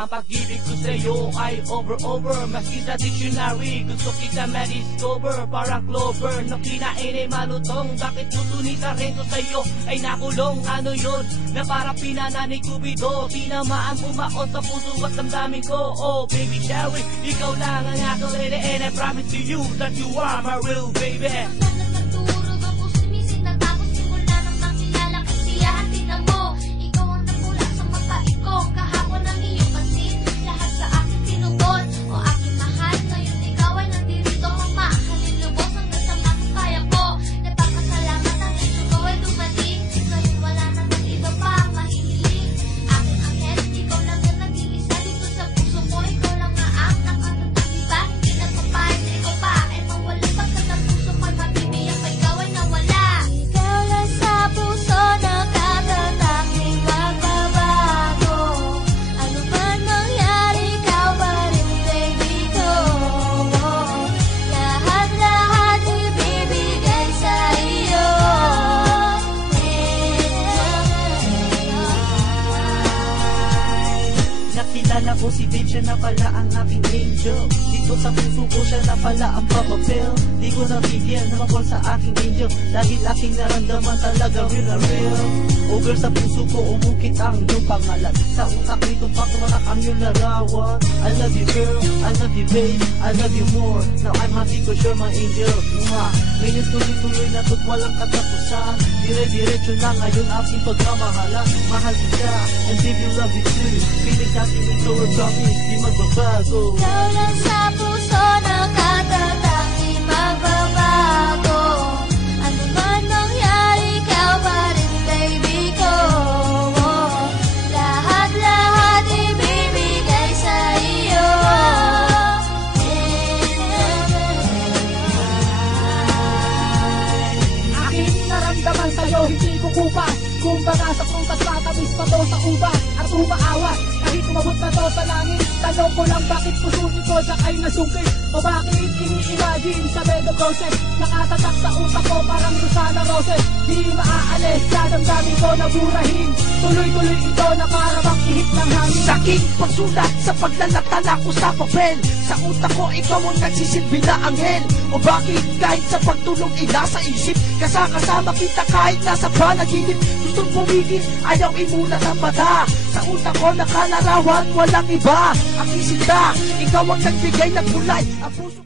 Ang pag-ibig ko sa'yo ay over Maski sa dictionary gusto kita ma-discover. Parang clover na kinain ay malutong. Bakit tutunisan rin ko sa'yo ay nakulong? Ano yun na para pinana ni Cupido? Tinamaan bumaon sa puso at damdamin ko. Oh baby Sherry, ikaw lang ang aking lady, and I promise to you that you are my real baby. Nakilala ko si Dave, siya na pala ang aking angel. Dito sa puso ko siya na pala ang papapel. Di ko nabigyan na mapal sa aking angel, dahil aking naramdaman talaga real na real. Oh girl, sa puso ko umukit ang iyong pangalan. Sa utak nito patumarak ang iyong larawan. I love you girl, I love you babe, I love you more. Now I'm happy cause you're my angel. Ngayon tuloy-tuloy na to't walang katapusan. Dire-diretso na ngayon aking pagmamahala. Mahal kita, and babe you love it too. Feeling natin ito a promise, di magbabago. Ikaw lang sa puso nakatatak, di magbabago. Ano man nangyari, ikaw pa rin baby ko. Lahat-lahat ibibigay sa iyo. Aking naramdaman sa'yo, hindi ko kupas. Kumbaga sa prutas, matamis pa to sa ubas at umaawas. Kahit umabot na to sa langit, tanong ko lang bakit puso nito siya ay nasungkit. O bakit ini-imagine sa bed of roses, nakatatak sa utak ko parang Rosana Roses. Di maaalis sa damdamin ko na burahin, tuloy-tuloy ito na para bang ihip ng hangin. Saking pagsulat sa paglalatala ko sa papel, sa utak ko ikaw ang nagsisilbi na anghel. O bakit kahit sa pagtulog ay nasa isip, kasama kita kahit nasa panaginip. Gustong pumigil, ayaw imulat ang mata. Sa utak ko nakalarawan, walang iba. Ang isinta, ikaw ang nagbigay ng kulay. Ang puso